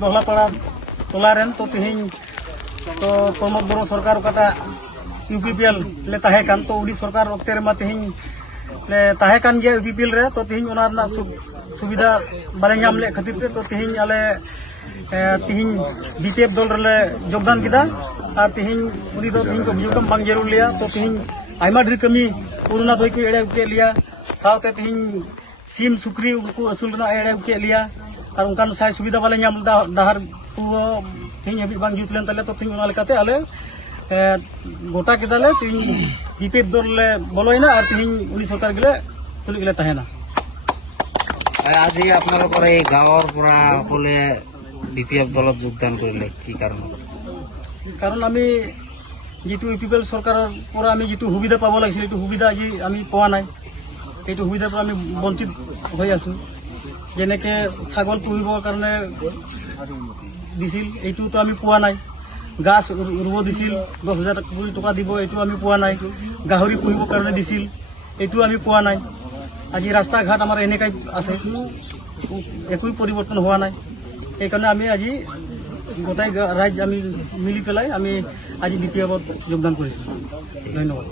দহলাপাড়া टोलारेन तो तेहिं तो प्रमोद बड़ो सरकार काटा यूपीपीएल ले ताहेकान तो उड़ी सरकार वक्ते रे मा तेहिं ले ताहेकान गया यूपीपीएल रे तो तेहिं ओना रना सुविधा बाले नाम ले खातिर ते तो तेहिं आले तेहिं बीपीएफ दल रे योगदान किदा और तेहिं उड़ी दो तेहिं को बिजुकम बांग जरूर लिया तो तेहिं आयमा ढेर कमी कोरोना दोई को एड़े के लिया सावते तेहिं सीम सुक्री उनको असूल रना एड़े के लिया और उनकान साय सुविधा बाले नाम दाहर तीन हबी बांग जुत लेन तले तो तीन ओना लेकाते आले गोटा केदाले तीन बीपीएफ दल ले बोलोइना और तीन उनी सरकार गेले तुलि गेले ताहेना আজি আপোনালোকৰ এই গাঁৱৰ পৰা সকলে বিপিএফ দলত যোগদান কৰিলে কি কাৰণ कारण आमी जितु यूपीपीएल सरकाৰৰ পৰা আমি जितु সুবিধা পাব লাগিছিল এটো সুবিধা আজি আমি পোৱা নাই এটো সুবিধাৰ পৰা আমি বঞ্চিত হৈ আছো যেনেকে ছাগল পুহিবৰ কাৰণে দিছিল এইটো তো আমি পোৱা নাই গাছ ৰুব দিছিল 10,000 টকা দিব এইটো আমি পোৱা নাই গাহৰি পুহিবৰ কাৰণে দিছিল এইটো আমি পোৱা নাই আজি ৰাস্তা ঘাট আমাৰ এনেকাই আছে একোই পৰিৱৰ্তন হোৱা নাই এই কাৰণে আমি আজি গোটাই ৰাজ্য আমি মিলি পেলাই আমি আজি বিপিএফত যোগদান কৰিছো ধন্যবাদ।